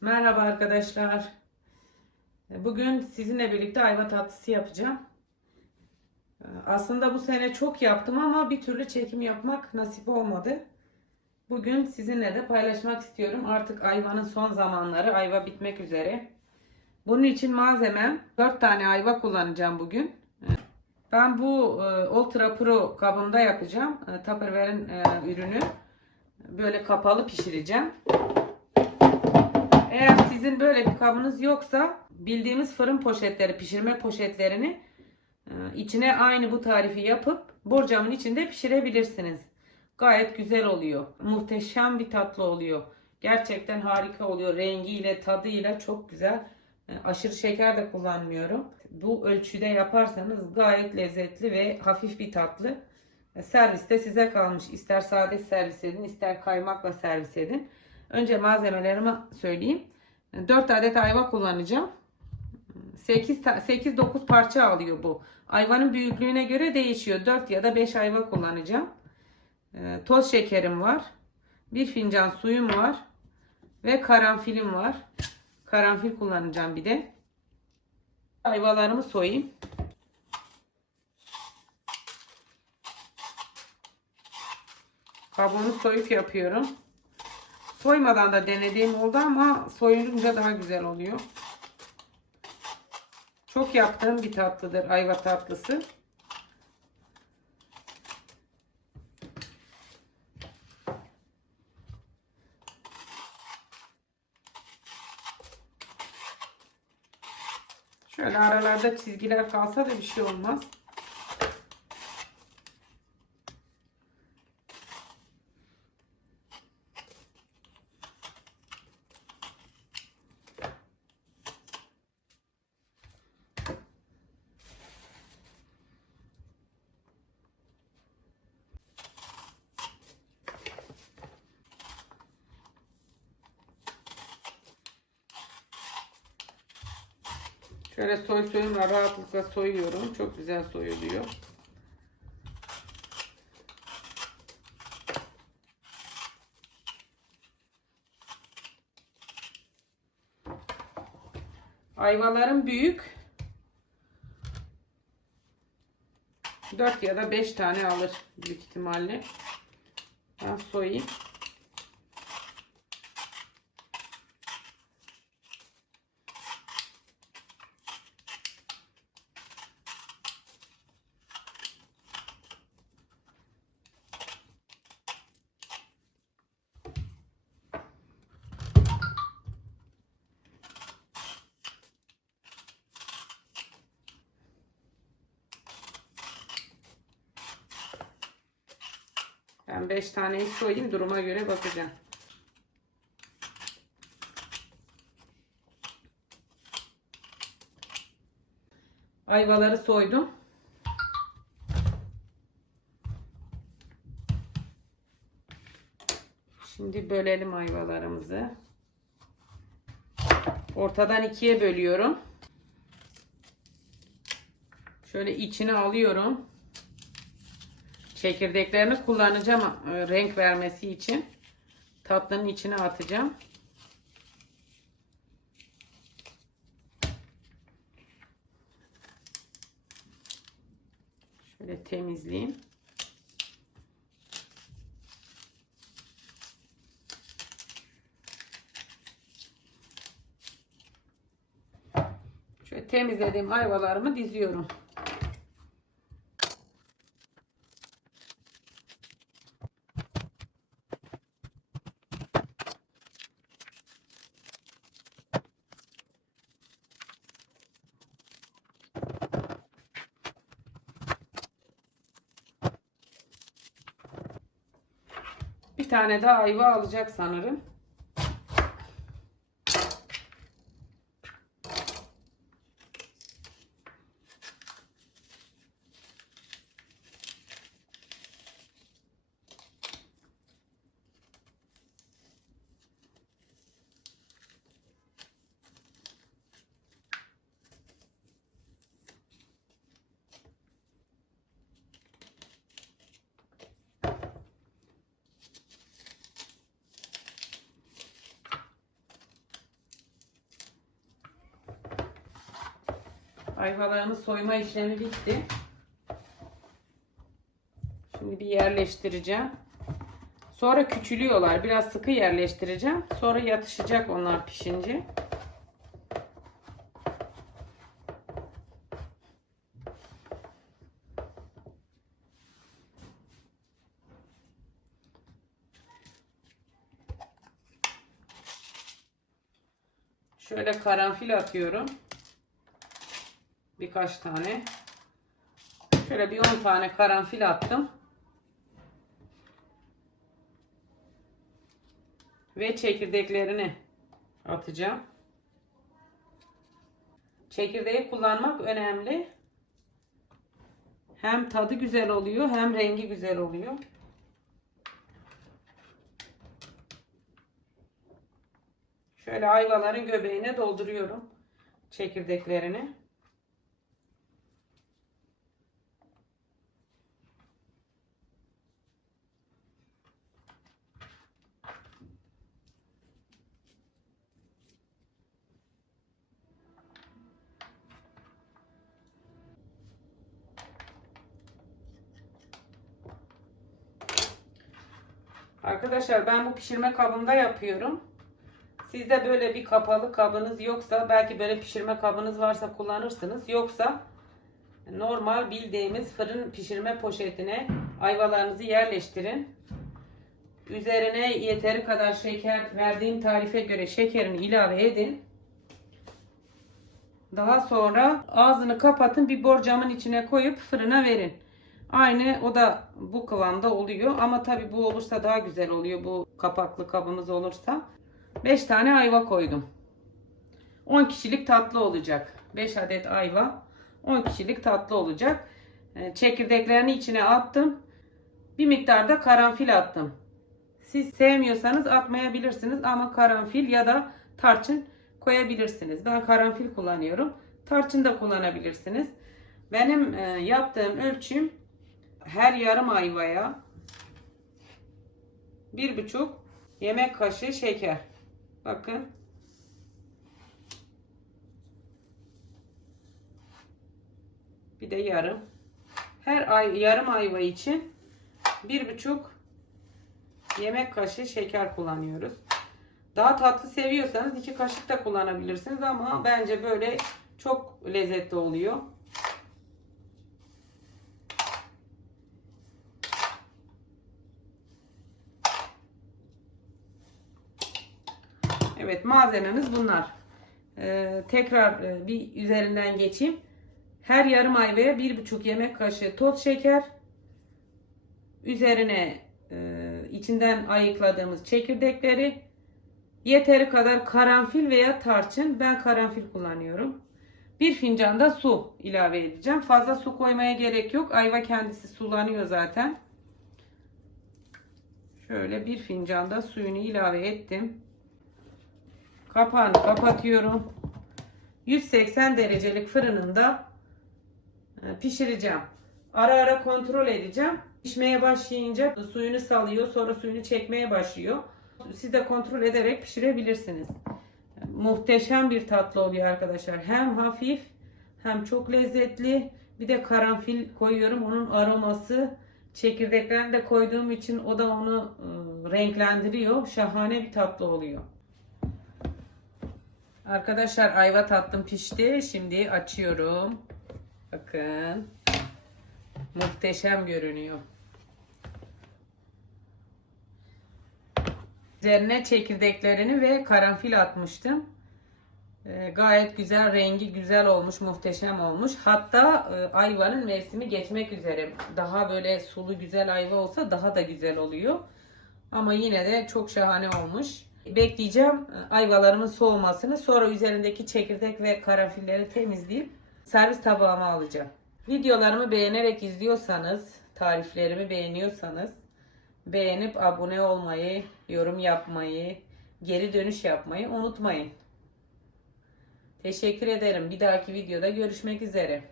Merhaba arkadaşlar. Bugün sizinle birlikte ayva tatlısı yapacağım. Aslında bu sene çok yaptım ama bir türlü çekim yapmak nasip olmadı. Bugün sizinle de paylaşmak istiyorum. Artık ayvanın son zamanları. Ayva bitmek üzere. Bunun için malzemem 4 tane ayva kullanacağım bugün. Ben bu e, Ultra Pro kabında yapacağım. E, Tupperware'in e, ürünü. Böyle kapalı pişireceğim. Eğer sizin böyle bir kabınız yoksa bildiğimiz fırın poşetleri, pişirme poşetlerini e, içine aynı bu tarifi yapıp borcamın içinde pişirebilirsiniz. Gayet güzel oluyor. Muhteşem bir tatlı oluyor. Gerçekten harika oluyor. Rengiyle, tadıyla çok güzel. E, Aşırı şeker de kullanmıyorum. Bu ölçüde yaparsanız gayet lezzetli ve hafif bir tatlı. E, Servis de size kalmış. İster sade servis edin, ister kaymakla servis edin. Önce malzemelerimi söyleyeyim. 4 adet ayva kullanacağım. 8 8-9 parça alıyor bu. Ayvanın büyüklüğüne göre değişiyor. 4 ya da 5 ayva kullanacağım. Ee, Toz şekerim var. Bir fincan suyum var. Ve karanfilim var. Karanfil kullanacağım bir de. Ayvalarımı soyayım. Kabuğunu soyup yapıyorum. Soymadan da denediğim oldu ama soyulunca daha güzel oluyor. Çok yaptığım bir tatlıdır ayva tatlısı. Şöyle aralarda çizgiler kalsa da bir şey olmaz. Şöyle soy soyumla rahatlıkla soyuyorum. Çok güzel soyuluyor. Ayvalarım büyük. 4 ya da 5 tane alır büyük ihtimalle. Ben soyayım. Ben 5 taneyi soyayım duruma göre bakacağım. Ayvaları soydum. Şimdi bölelim ayvalarımızı. Ortadan ikiye bölüyorum. Şöyle içine alıyorum. Çekirdeklerini kullanacağım e, renk vermesi için. Tatlının içine atacağım. Şöyle temizleyeyim. Şöyle temizlediğim ayvalarımı diziyorum. Bir tane daha ayva alacak sanırım. Ayvalarımız soyma işlemi bitti. Şimdi bir yerleştireceğim. Sonra küçülüyorlar. Biraz sıkı yerleştireceğim. Sonra yatışacak onlar pişince. Şöyle karanfil atıyorum. Birkaç tane. Şöyle bir 10 tane karanfil attım. Ve çekirdeklerini atacağım. Çekirdeği kullanmak önemli. Hem tadı güzel oluyor hem rengi güzel oluyor. Şöyle ayvaların göbeğine dolduruyorum çekirdeklerini. Arkadaşlar ben bu pişirme kabında yapıyorum. Sizde böyle bir kapalı kabınız yoksa belki böyle pişirme kabınız varsa kullanırsınız. Yoksa normal bildiğimiz fırın pişirme poşetine ayvalarınızı yerleştirin. Üzerine yeteri kadar şeker verdiğim tarife göre şekerini ilave edin. Daha sonra ağzını kapatın bir borcamın içine koyup fırına verin. Aynı o da bu kıvamda oluyor ama tabi bu olursa daha güzel oluyor bu kapaklı kabımız olursa. 5 tane ayva koydum. 10 kişilik tatlı olacak. 5 adet ayva 10 kişilik tatlı olacak. Ee, Çekirdeklerini içine attım. Bir miktar da karanfil attım. Siz sevmiyorsanız atmayabilirsiniz ama karanfil ya da tarçın koyabilirsiniz. Ben karanfil kullanıyorum. Tarçın da kullanabilirsiniz. Benim e, yaptığım ölçüm her yarım ayvaya bir buçuk yemek kaşığı şeker. Bakın. Bir de yarım. Her ay yarım ayva için bir buçuk yemek kaşığı şeker kullanıyoruz. Daha tatlı seviyorsanız iki kaşık da kullanabilirsiniz ama bence böyle çok lezzetli oluyor. Evet malzememiz bunlar. Ee, tekrar e, bir üzerinden geçeyim. Her yarım ayvaya bir buçuk yemek kaşığı toz şeker. Üzerine e, içinden ayıkladığımız çekirdekleri. Yeteri kadar karanfil veya tarçın. Ben karanfil kullanıyorum. Bir fincan da su ilave edeceğim. Fazla su koymaya gerek yok. Ayva kendisi sulanıyor zaten. Şöyle bir fincan da suyunu ilave ettim. Kapağını kapatıyorum. 180 derecelik fırınımda e, pişireceğim. Ara ara kontrol edeceğim. Pişmeye başlayınca suyunu salıyor. Sonra suyunu çekmeye başlıyor. Siz de kontrol ederek pişirebilirsiniz. Muhteşem bir tatlı oluyor arkadaşlar. Hem hafif hem çok lezzetli. Bir de karanfil koyuyorum. Onun aroması çekirdeklerini de koyduğum için o da onu e, renklendiriyor. Şahane bir tatlı oluyor. Arkadaşlar ayva tatlım pişti. Şimdi açıyorum. Bakın. Muhteşem görünüyor. Üzerine çekirdeklerini ve karanfil atmıştım. Ee, gayet güzel, rengi güzel olmuş, muhteşem olmuş. Hatta e, ayvanın mevsimi geçmek üzere. Daha böyle sulu güzel ayva olsa daha da güzel oluyor. Ama yine de çok şahane olmuş. Bekleyeceğim e, ayvalarımın soğumasını. Sonra üzerindeki çekirdek ve karanfilleri temizleyip servis tabağıma alacağım. Videolarımı beğenerek izliyorsanız, tariflerimi beğeniyorsanız beğenip abone olmayı, yorum yapmayı, geri dönüş yapmayı unutmayın. Teşekkür ederim. Bir dahaki videoda görüşmek üzere.